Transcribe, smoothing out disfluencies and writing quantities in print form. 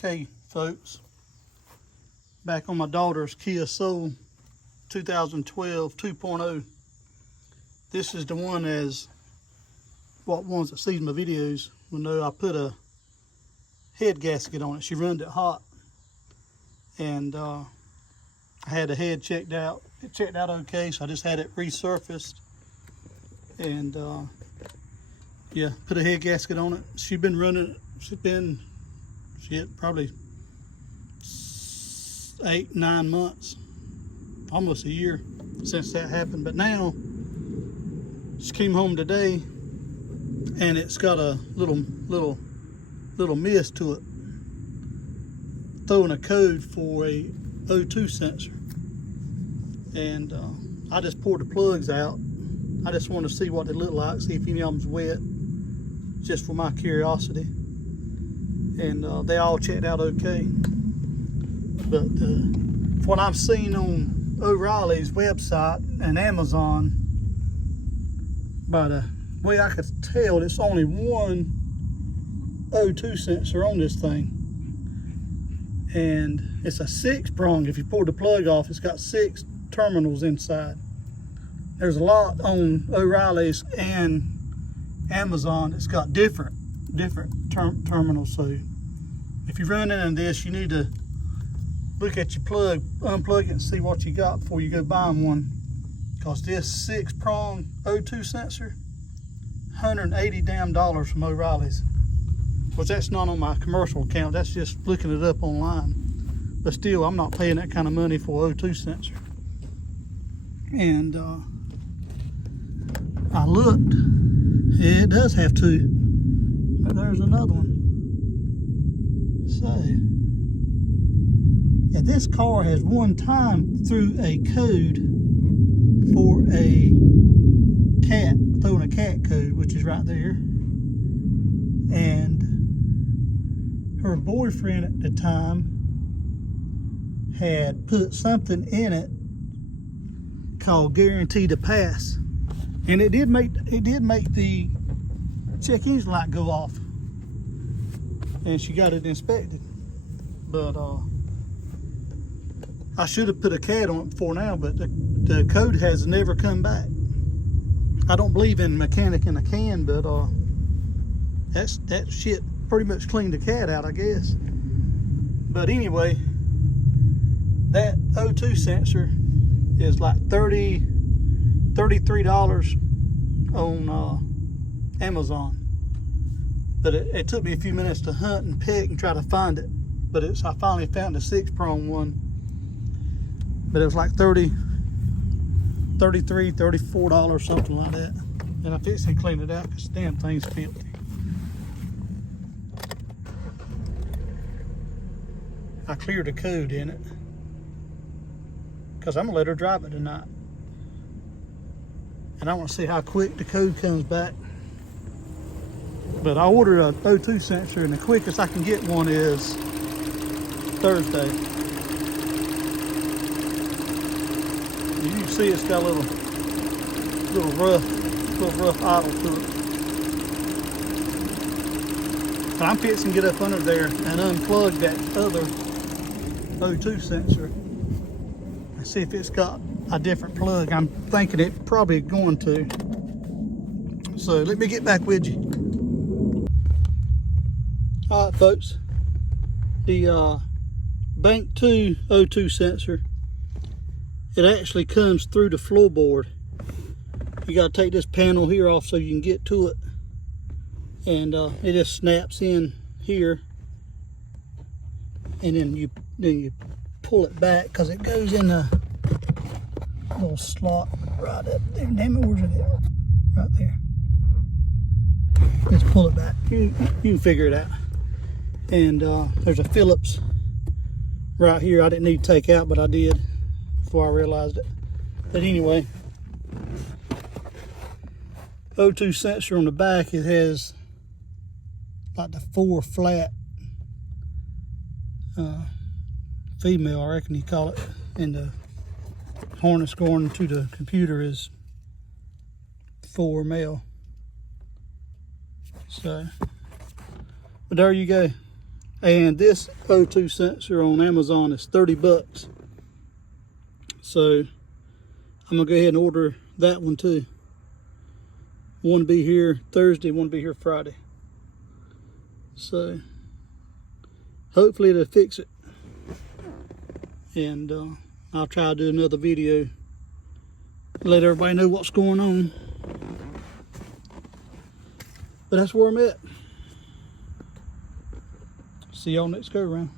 Okay, folks, back on my daughter's Kia Soul 2012 2.0. This is the one, as what ones that sees my videos will know, I put a head gasket on it. She runned it hot, and I had the head checked out. It checked out okay, so I just had it resurfaced, and yeah, put a head gasket on it. She's been running it. She had probably 8-9 months, almost a year since that happened. But now she came home today, and it's got a little miss to it, throwing a code for a O2 sensor. And I just poured the plugs out. I just wanted to see what they look like, see if any of them's wet, just for my curiosity. And they all checked out okay. But from what I've seen on O'Reilly's website and Amazon, by the way I could tell, there's only one O2 sensor on this thing. And it's a 6-prong. If you pull the plug off, it's got 6 terminals inside. There's a lot on O'Reilly's and Amazon that's got different terminals. So if you're running into this, you need to look at your plug, unplug it, and see what you got before you go buying one. Because this 6-prong O2 sensor, $180 damn from O'Reilly's. Which that's not on my commercial account, that's just looking it up online. But still, I'm not paying that kind of money for O2 sensor. And I looked, yeah, it does have 2. But there's another one. So, yeah, this car has one time threw a code for a cat, throwing a cat code, which is right there. And her boyfriend at the time had put something in it called guarantee to pass, and it did make the check engine light go off, and she got it inspected. But I should have put a CAD on it before now, but the code has never come back. I don't believe in mechanic in a can, but that shit pretty much cleaned the cat out, I guess. But anyway, that O2 sensor is like $33 on Amazon. But it took me a few minutes to hunt and pick and try to find it. But I finally found a 6-prong one. But it was like $33, $34, something like that. And I fixed and cleaned it out because the damn thing's filthy. I cleared the code in it because I'm gonna let her drive it tonight, and I want to see how quick the code comes back. But I ordered a O2 sensor, and the quickest I can get one is Thursday. You can see it's got a little rough idle to it. But I'm fixing to get up under there and unplug that other O2 sensor and see if it's got a different plug. I'm thinking it probably going to. So let me get back with you. All right, folks. The Bank 2 O2 sensor, it actually comes through the floorboard. You got to take this panel here off so you can get to it. And it just snaps in here, and then you pull it back because it goes in a little slot right up there. Damn it, where's it at? Right there. Just pull it back. You can figure it out. And there's a Phillips right here. I didn't need to take out, but I did before I realized it. But anyway, O2 sensor on the back, it has like the 4 flat female, I reckon you call it, and the harness going to the computer is 4 male. So, but there you go. And this O2 sensor on Amazon is 30 bucks. So I'm gonna go ahead and order that one too. One to be here Thursday, one to be here Friday. So hopefully it'll fix it. And I'll try to do another video, let everybody know what's going on. But that's where I'm at. See y'all next go around.